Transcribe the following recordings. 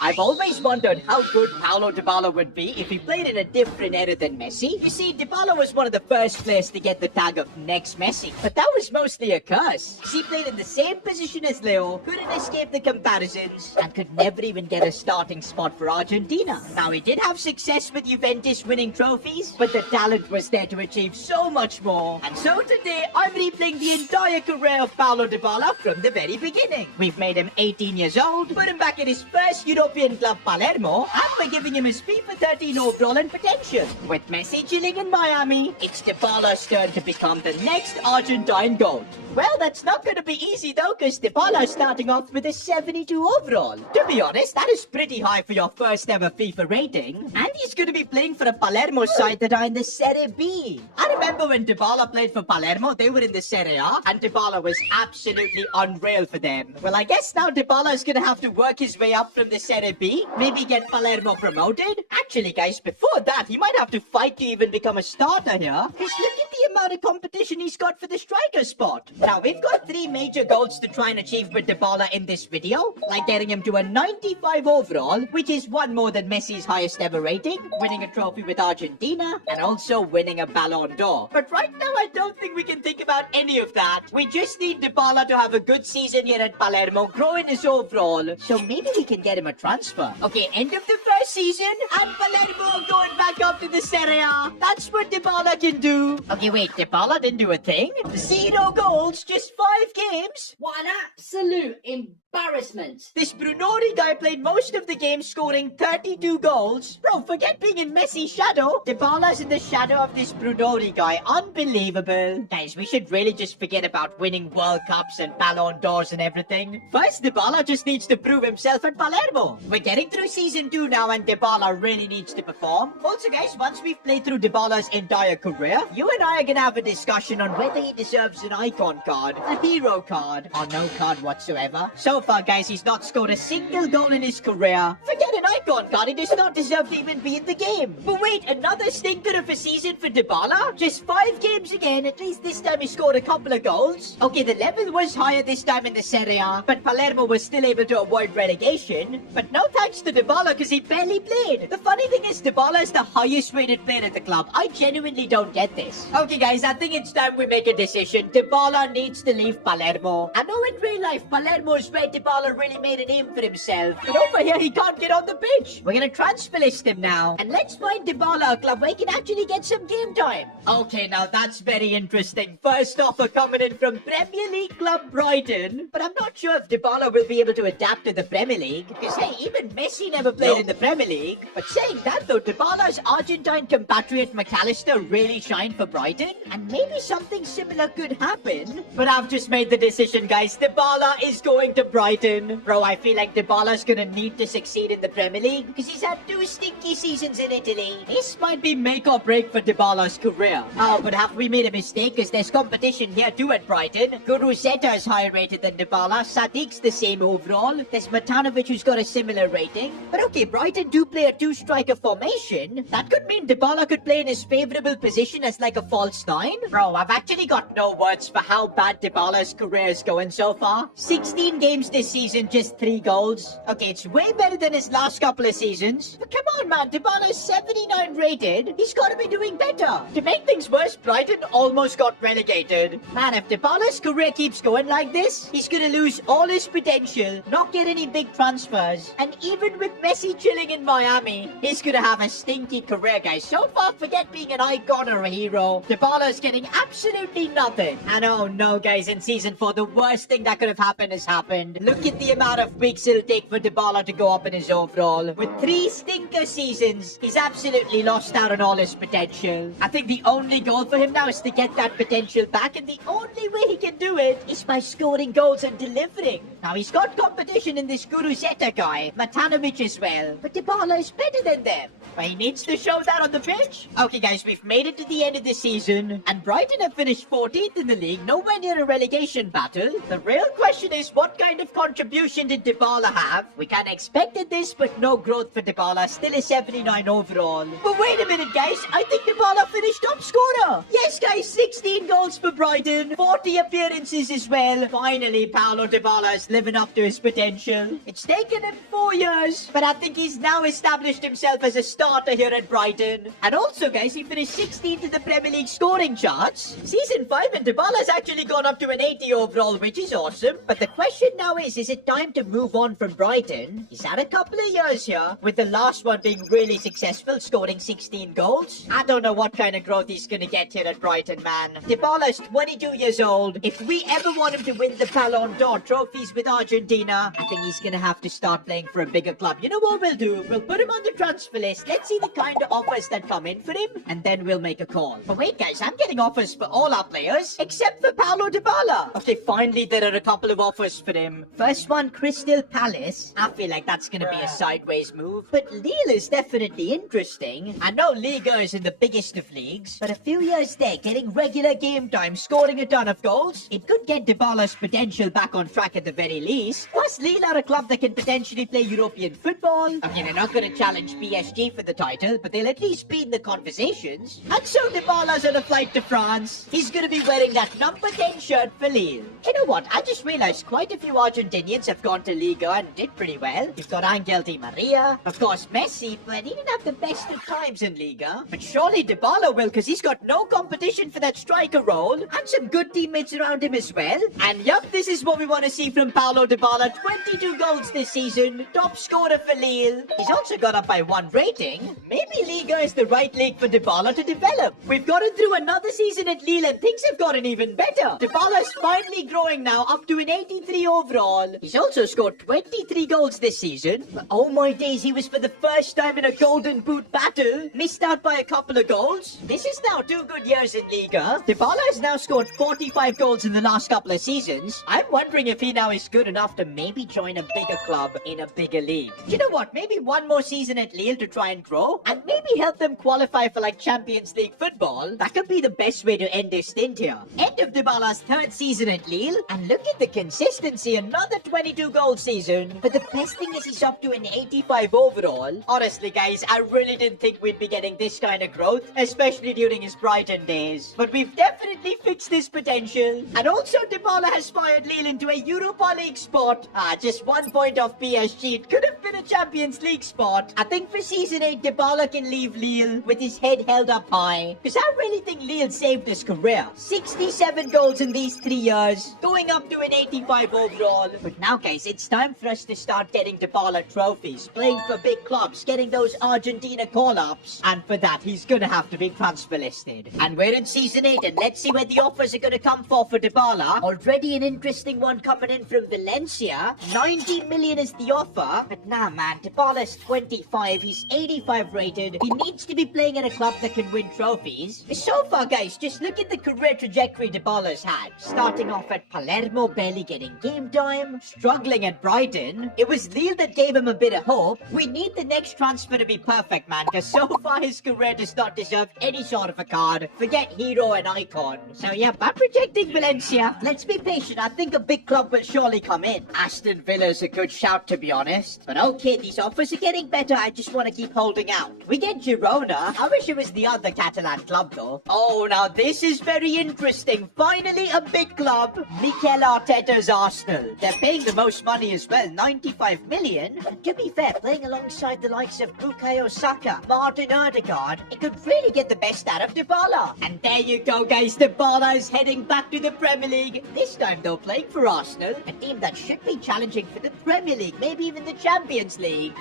I've always wondered how good Paulo Dybala would be if he played in a different era than Messi. You see, Dybala was one of the first players to get the tag of next Messi, but that was mostly a curse. He played in the same position as Leo, couldn't escape the comparisons, and could never even get a starting spot for Argentina. Now, he did have success with Juventus winning trophies, but the talent was there to achieve so much more. And so today, I'm replaying the entire career of Paulo Dybala from the very beginning. We've made him 18 years old, put him back in his first European club Palermo, and we're giving him his FIFA 13 overall and potential. With Messi chilling in Miami, it's Dybala's turn to become the next Argentine GOAT. Well, that's not going to be easy though, because Dybala's starting off with a 72 overall. To be honest, that is pretty high for your first ever FIFA rating. And he's going to be playing for a Palermo side that are in the Serie B. I remember when Dybala played for Palermo, they were in the Serie A, and Dybala was absolutely unreal for them. Well, I guess now Dybala is going to have to work his way up from the Serie B, maybe get Palermo promoted. Actually, guys, before that, he might have to fight to even become a starter here. Just look at the amount of competition he's got for the striker spot. Now, we've got 3 major goals to try and achieve with Dybala in this video, like getting him to a 95 overall, which is one more than Messi's highest ever rating, winning a trophy with Argentina, and also winning a Ballon d'Or. But right now, I don't think we can think about any of that. We just need Dybala to have a good season here at Palermo, grow in his overall, so maybe we can get him a transfer. Okay, end of the first season, and Palermo going back up to the Serie A. That's what Dybala can do. Okay, wait, Dybala didn't do a thing? 0 goals, just 5 games? What an absolute embarrassment. This Brunori guy played most of the game, scoring 32 goals. Bro, forget being in Messi's shadow. Dybala's in the shadow of this Brunori guy. Unbelievable. Guys, we should really just forget about winning World Cups and Ballon d'Ors and everything. First, Dybala just needs to prove himself at Palermo. We're getting through Season 2 now, and Dybala really needs to perform. Also, guys, once we've played through Dybala's entire career, you and I are gonna have a discussion on whether he deserves an icon card, a hero card, or no card whatsoever. So far, guys, he's not scored a single goal in his career. Forget an icon card, he does not deserve to even be in the game. But wait, another stinker of a season for Dybala? Just 5 games again, at least this time he scored a couple of goals. Okay, the level was higher this time in the Serie A, but Palermo was still able to avoid relegation. But no thanks to Dybala, because he barely played. The funny thing is, Dybala is the highest rated player at the club. I genuinely don't get this. Okay, guys, I think it's time we make a decision. Dybala needs to leave Palermo. I know in real life, Palermo is where Dybala really made a name for himself. But over here, he can't get on the pitch. We're gonna transfer list him now. And let's find Dybala a club where he can actually get some game time. Okay, now that's very interesting. First offer coming in from Premier League club Brighton. But I'm not sure if Dybala will be able to adapt to the Premier League. Because, hey, even Messi never played in the Premier League. But saying that, though, Dybala's Argentine compatriot McAllister really shined for Brighton. And maybe something similar could happen. But I've just made the decision, guys. Dybala is going to Brighton. Bro, I feel like Dybala's gonna need to succeed in the Premier League because he's had 2 stinky seasons in Italy. This might be make or break for Dybala's career. Oh, but have we made a mistake? Because there's competition here too at Brighton. Guruceta is higher rated than Dybala. Sadik's the same overall. There's Matanovic who's got a similar rating. But okay, Brighton do play a 2-striker formation. That could mean Dybala could play in his favourable position as like a false 9. Bro, I've actually got no words for how bad Dybala's career is going so far. 16 games this season, just 3 goals. Okay, it's way better than his last couple of seasons. But come on, man, Dybala's 79 rated. He's got to be doing better. To make things worse, Brighton almost got relegated. Man, if Dybala's career keeps going like this, he's gonna lose all his potential, not get any big transfers, and even with Messi chilling in Miami, he's gonna have a stinky career, guys. So far, forget being an icon or a hero. Dybala's getting absolutely nothing. And oh no, guys, in Season 4, the worst thing that could have happened has happened. Look at the amount of weeks it'll take for Dybala to go up in his overall. With 3 stinker seasons, he's absolutely lost out on all his potential. I think the only goal for him now is to get that potential back, and the only way he can do it is by scoring goals and delivering. Now, he's got competition in this Guruceta guy, Matanovic as well, but Dybala is better than them. But he needs to show that on the pitch. Okay, guys, we've made it to the end of the season, and Brighton have finished 14th in the league, nowhere near a relegation battle. The real question is, what kind of contribution did Dybala have? We kind of expected this, but no no growth for Dybala, still a 79 overall. But wait a minute, guys, I think Dybala finished top scorer. Yes, guys, 16 goals for Brighton, 40 appearances as well. Finally, Paulo Dybala is living up to his potential. It's taken him 4 years, but I think he's now established himself as a starter here at Brighton. And also, guys, he finished 16th in the Premier League scoring charts. Season 5 and Dybala's actually gone up to an 80 overall, which is awesome. But the question now is it time to move on from Brighton? He's had a couple of years here, with the last one being really successful, scoring 16 goals. I don't know what kind of growth he's going to get here at Brighton, man. Dybala's 22 years old. If we ever want him to win the Ballon d'Or trophies with Argentina, I think he's going to have to start playing for a bigger club. You know what we'll do? We'll put him on the transfer list. Let's see the kind of offers that come in for him, and then we'll make a call. But wait, guys, I'm getting offers for all our players, except for Paulo Dybala. Okay, finally, there are a couple of offers for him. First one, Crystal Palace. I feel like that's going to be a sideways move. But Lille is definitely interesting. I know Liga is in the biggest of leagues, but a few years there, getting regular game time, scoring a ton of goals, it could get Dybala's potential back on track at the very least. Plus, Lille are a club that can potentially play European football. I mean, they're not going to challenge PSG for the title, but they'll at least be in the conversations. And so Dybala's on a flight to France. He's going to be wearing that number 10 shirt for Lille. You know what? I just realized quite a few Argentinians have gone to Liga and did pretty well. You've got Angel Di Maria, of course Messi, but he didn't have the best of times in Liga. But surely Dybala will, because he's got no competition for that striker role, and some good teammates around him as well. And yup, this is what we want to see from Paulo Dybala. 22 goals this season, top scorer for Lille. He's also got up by 1 rating. Maybe Liga is the right league for Dybala to develop. We've gotten through another season at Lille and things have gotten even better. Dybala's finally growing now up to an 83 overall. He's also scored 23 goals this season. But oh my days, he was for the first time in a golden boot battle. Missed out by a couple of goals. This is now 2 good years in Liga. Dybala has now scored 45 goals in the last couple of seasons. I'm wondering if he now is good enough to maybe join a bigger club in a bigger league. You know what? Maybe one more season at Lille to try and grow, and maybe help them qualify for like Champions League football. That could be the best way to end his stint here. End of Dybala's 3rd season at Lille, and look at the consistency, another 22 goal season. But the best thing is he's up to an 85 overall. Honestly guys, I really didn't think we'd be getting this kind of growth, especially during his Brighton days. But we've definitely fixed his potential. And also Dybala has fired Lille into a Europa League spot. Just 1 point off PSG. It could have been a Champions League spot. I think for season 8 Dybala can leave Lille with his head held up high, because I really think Lille saved his career. 67 goals in these 3 years, going up to an 85 overall. But now guys, it's time for us to start getting Dybala trophies, playing for big clubs, getting those Argentina call-ups. And for that, he's gonna have to be transfer listed. And we're in season 8, and let's see where the offers are gonna come for Dybala. Already an interesting one coming in from Valencia. 19 million is the offer. But nah man, Dybala's 25, he's 85 rated. He needs to be playing in a club that can win trophies. So far guys, just look at the career trajectory Dybala's had. Starting off at Palermo, barely getting game time, struggling at Brighton. It was Lille that gave him a bit of hope. We need the next transfer to be perfect, man, because so far his career does not deserve any sort of a card. Forget hero and icon. So yeah, I'm projecting Valencia. Let's be patient. I think a big club will surely come in. Aston Villa's a good shout, to be honest. But okay, these offers are getting better. I just want to keep holding out. We get Girona. I wish it was the other Catalan club though. Oh, now this is very interesting. Finally a big club. Mikel Arteta's Arsenal. They're paying the most money as well, 95 million. But to be fair, playing alongside the likes of Bukayo Saka, Martin Odegaard, it could really get the best out of Dybala. And there you go guys, Dybala is heading back to the Premier League. This time though, playing for Arsenal, a team that should be challenging for the Premier League, maybe even the Champions League.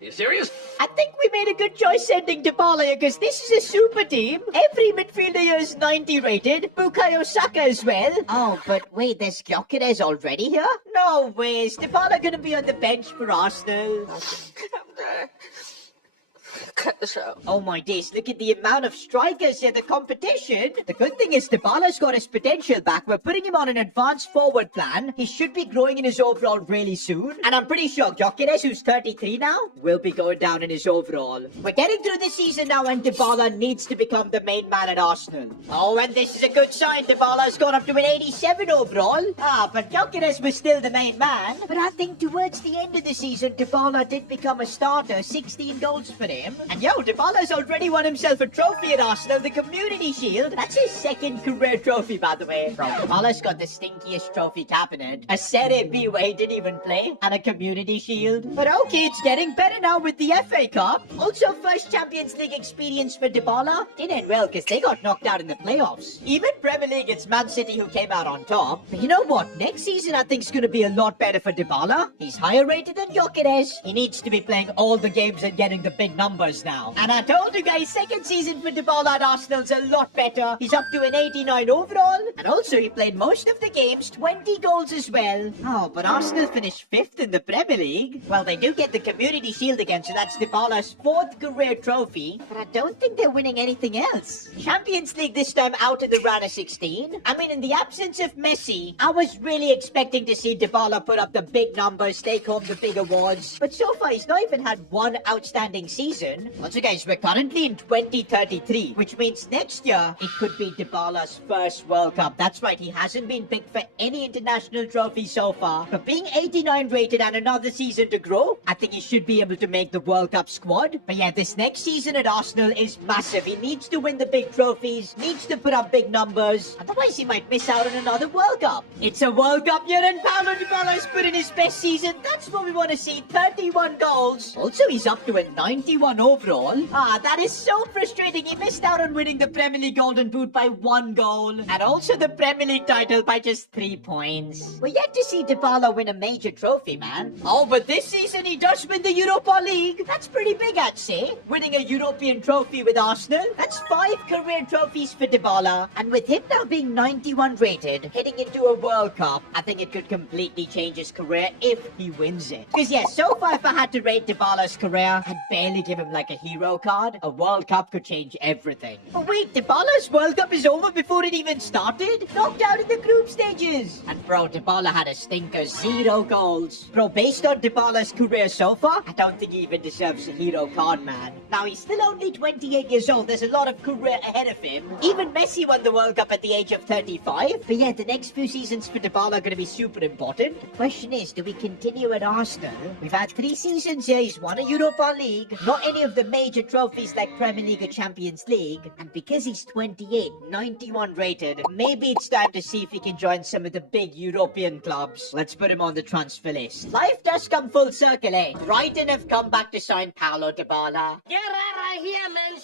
You serious? I think we made a good choice sending Dybala here, because this is a super team. Every midfielder here is 90 rated. Bukayo Saka as well. Oh, but wait, there's Gyökeres already here? No way. Is Dybala going to be on the bench for Arsenal? cut the show. Oh my days, look at the amount of strikers in the competition. The good thing is Dybala's got his potential back. We're putting him on an advanced forward plan. He should be growing in his overall really soon. And I'm pretty sure Gyökeres, who's 33 now, will be going down in his overall. We're getting through the season now and Dybala needs to become the main man at Arsenal. Oh, and this is a good sign. Dybala's gone up to an 87 overall. But Gyökeres was still the main man. But I think towards the end of the season, Dybala did become a starter. 16 goals for him. And yo, Dybala's already won himself a trophy at Arsenal, the Community Shield. That's his second career trophy, by the way. Bro, Dybala's got the stinkiest trophy cabinet. A Serie B where he didn't even play, and a Community Shield. But okay, it's getting better now with the FA Cup. Also, first Champions League experience for Dybala. Didn't end well because they got knocked out in the playoffs. Even Premier League, it's Man City who came out on top. But you know what? Next season, I think is going to be a lot better for Dybala. He's higher rated than Gyökeres. He needs to be playing all the games and getting the big numbers now. And I told you guys, second season for Dybala at Arsenal's a lot better. He's up to an 89 overall. And also, he played most of the games, 20 goals as well. Oh, but Arsenal finished 5th in the Premier League. Well, they do get the Community Shield again, so that's Dybala's 4th career trophy. But I don't think they're winning anything else. Champions League this time out of the round of 16. I mean, in the absence of Messi, I was really expecting to see Dybala put up the big numbers, take home the big awards. But so far, he's not even had one outstanding season. Also, guys, we're currently in 2033, which means next year, it could be Dybala's first World Cup. That's right, he hasn't been picked for any international trophy so far. But being 89 rated and another season to grow, I think he should be able to make the World Cup squad. But yeah, this next season at Arsenal is massive. He needs to win the big trophies, needs to put up big numbers. Otherwise, he might miss out on another World Cup. It's a World Cup year and Paulo Dybala has put in his best season. That's what we want to see. 31 goals. Also, he's up to a 91 overall. That is so frustrating. He missed out on winning the Premier League Golden Boot by 1 goal. And also the Premier League title by just 3 points. We're yet to see Dybala win a major trophy, man. Oh, but this season he does win the Europa League. That's pretty big, I'd say. Winning a European trophy with Arsenal. That's 5 career trophies for Dybala. And with him now being 91 rated, heading into a World Cup, I think it could completely change his career if he wins it. Because yeah, so far if I had to rate Dybala's career, I'd barely give him like a hero card. A World Cup could change everything. But wait, Dybala's World Cup is over before it even started? Knocked out in the group stages. And bro, Dybala had a stinker, 0 goals. Bro, based on Dybala's career so far, I don't think he even deserves a hero card, man. Now, he's still only 28 years old. There's a lot of career ahead of him. Even Messi won the World Cup at the age of 35. But yeah, the next few seasons for Dybala are going to be super important. The question is, do we continue at Arsenal? We've had 3 seasons here. He's won a Europa League. Not any of the major trophies like Premier League or Champions League. And because he's 28, 91 rated, maybe it's time to see if he can join some of the big European clubs. Let's put him on the transfer list. Life does come full circle, eh? Brighton have come back to sign Paulo Dybala. Get out of here, man.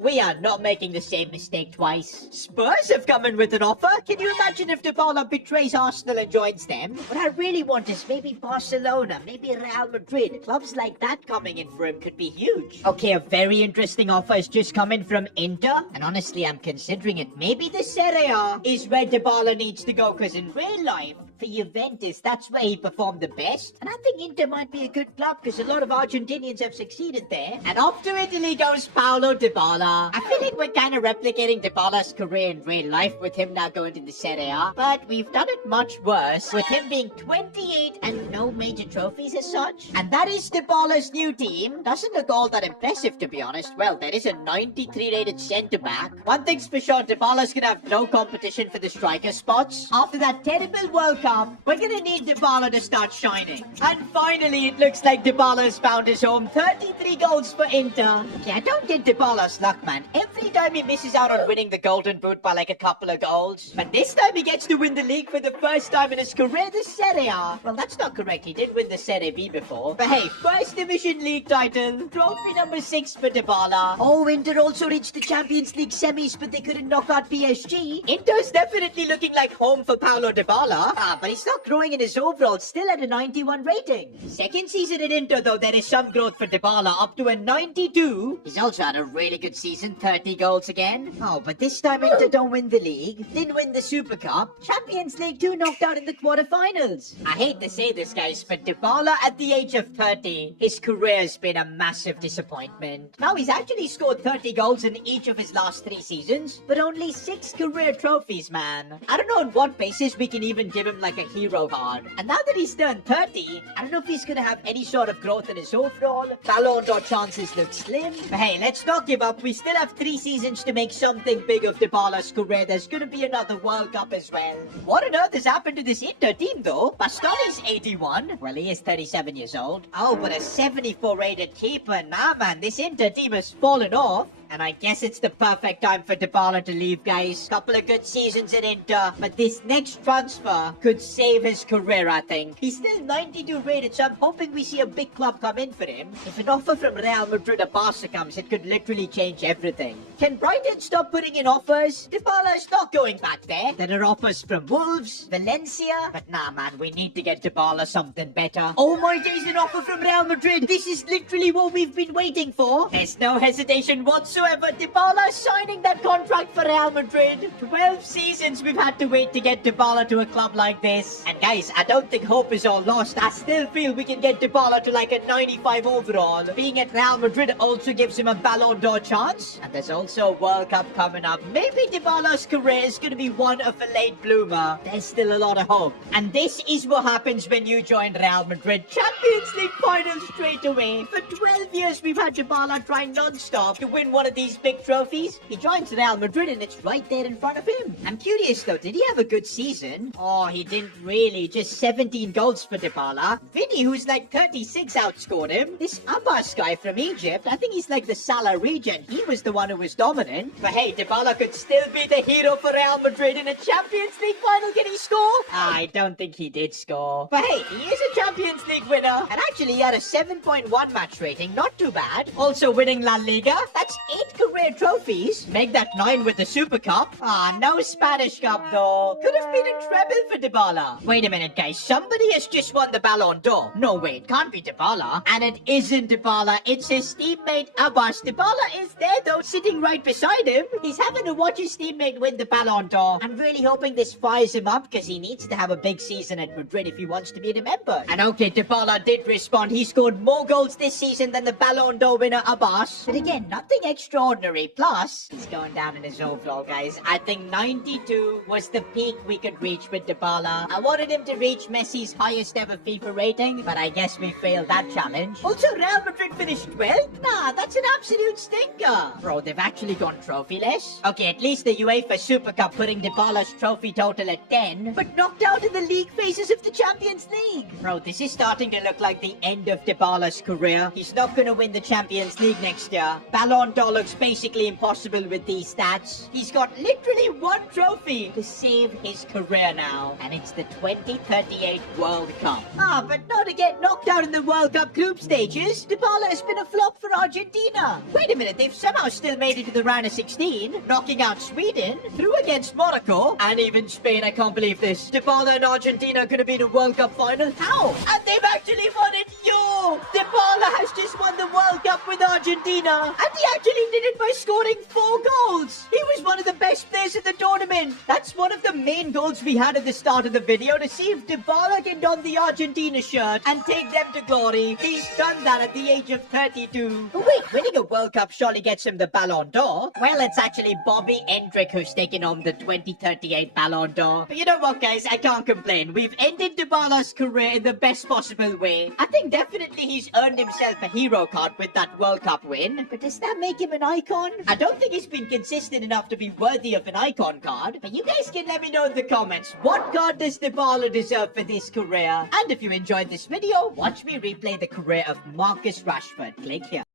We are not making the same mistake twice. Spurs have come in with an offer. Can you imagine if Dybala betrays Arsenal and joins them? What I really want is maybe Barcelona, maybe Real Madrid. Clubs like that coming in for him could be huge. Okay, a very interesting offer has just come in from Inter. And honestly, I'm considering it. Maybe the Serie A is where Dybala needs to go, because in real life, for Juventus, that's where he performed the best. And I think Inter might be a good club because a lot of Argentinians have succeeded there. And off to Italy goes Paulo Dybala. I feel like we're kind of replicating Dybala's career in real life with him now going to the Serie A. But we've done it much worse with him being 28 and no major trophies as such. And that is Dybala's new team. Doesn't look all that impressive, to be honest. Well, there is a 93 rated centre-back. One thing's for sure, Dybala's gonna have no competition for the striker spots. After that terrible World Cup, we're gonna need Dybala to start shining. And finally, it looks like Dybala has found his home. 33 goals for Inter. Okay, I don't get Dybala's luck, man. Every time he misses out on winning the Golden Boot by like a couple of goals. But this time he gets to win the league for the first time in his career, the Serie A. Well, that's not correct. He did win the Serie B before. But hey, first division league title. Trophy number 6 for Dybala. Oh, Inter also reached the Champions League semis, but they couldn't knock out PSG. Inter's definitely looking like home for Paulo Dybala. but he's not growing in his overall, still at a 91 rating. Second season in Inter though, there is some growth for Dybala, up to a 92. He's also had a really good season, 30 goals again. Oh, but this time Inter don't win the league, didn't win the Super Cup, Champions League 2 knocked out in the quarterfinals. I hate to say this, guys, but Dybala at the age of 30, his career has been a massive disappointment. Now he's actually scored 30 goals in each of his last 3 seasons, but only 6 career trophies, man. I don't know on what basis we can even give him like a hero card. And now that he's turned 30, I don't know if he's gonna have any sort of growth in his overall. Ballon d'Or chances look slim. But hey, let's not give up. We still have 3 seasons to make something big of Dybala's career. There's gonna be another World Cup as well. What on earth has happened to this Inter team though? Bastoni's 81. Well, he is 37 years old. Oh, but a 74 rated keeper. Nah, man, this Inter team has fallen off. And I guess it's the perfect time for Dybala to leave, guys. Couple of good seasons in Inter, but this next transfer could save his career, I think. He's still 92 rated, so I'm hoping we see a big club come in for him. If an offer from Real Madrid or Barca comes, it could literally change everything. Can Brighton stop putting in offers? Dybala is not going back there. There are offers from Wolves, Valencia, but nah, man, we need to get Dybala something better. Oh my days, an offer from Real Madrid. This is literally what we've been waiting for. There's no hesitation whatsoever. Dybala signing that contract for Real Madrid. 12 seasons we've had to wait to get Dybala to a club like this. And guys, I don't think hope is all lost. I still feel we can get Dybala to like a 95 overall. Being at Real Madrid also gives him a Ballon d'Or chance. And there's also a World Cup coming up. Maybe Dybala's career is going to be one of a late bloomer. There's still a lot of hope. And this is what happens when you join Real Madrid. Champions League final straight away. For 12 years we've had Dybala trying non-stop to win one of these big trophies. He joins Real Madrid and it's right there in front of him. I'm curious though, did he have a good season? Oh, he didn't really. Just 17 goals for Dybala. Vinny, who's like 36, outscored him. This Abbas guy from Egypt, I think he's like the Salah region. He was the one who was dominant. But hey, Dybala could still be the hero for Real Madrid in a Champions League final. Can he score? I don't think he did score. But hey, he is a Champions League winner. And actually he had a 7.1 match rating. Not too bad. Also winning La Liga. That's 8 career trophies. Make that 9 with the Super Cup. No Spanish Cup though. Could have been a treble for Dybala. Wait a minute, guys. Somebody has just won the Ballon d'Or. No way, it can't be Dybala. And it isn't Dybala. It's his teammate Abbas. Dybala is there though, sitting right beside him. He's having to watch his teammate win the Ballon d'Or. I'm really hoping this fires him up because he needs to have a big season at Madrid if he wants to be remembered. And okay, Dybala did respond. He scored more goals this season than the Ballon d'Or winner Abbas. But again, nothing extraordinary. Plus, he's going down in his overall, guys. I think 92 was the peak we could reach with Dybala. I wanted him to reach Messi's highest ever FIFA rating, but I guess we failed that challenge. Also, Real Madrid finished 12th? Nah, that's an absolute stinker. Bro, they've actually gone trophyless. Okay, at least the UEFA Super Cup putting Dybala's trophy total at 10, but knocked out in the league phases of the Champions League. Bro, this is starting to look like the end of Dybala's career. He's not gonna win the Champions League next year. Ballon d'Or looks basically impossible with these stats. He's got literally 1 trophy to save his career now, and it's the 2038 World Cup. But not to get knocked out in the World Cup group stages. Dybala has been a flop for Argentina. Wait a minute, they've somehow still made it to the round of 16, knocking out Sweden, through against Morocco, and even Spain. I can't believe this. Dybala and Argentina could have been a World Cup final. How? And they've actually won it. Yo! Dybala has just won the World Cup with Argentina, and he actually did it by scoring 4 goals. He was one of the best players in the tournament. That's one of the main goals we had at the start of the video, to see if Dybala can don the Argentina shirt and take them to glory. He's done that at the age of 32. But wait, winning a World Cup surely gets him the Ballon d'Or. Well, it's actually Bobby Endrick who's taken home the 2038 Ballon d'Or. But you know what, guys? I can't complain. We've ended Dybala's career in the best possible way. I think definitely he's earned himself a hero card with that World Cup win. But does that make him an icon? I don't think he's been consistent enough to be worthy of an icon card. But you guys can let me know in the comments, what card does Dybala deserve for this career? And if you enjoyed this video, watch me replay the career of Marcus Rashford. Click here.